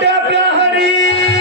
मोठ्या प्रहरी.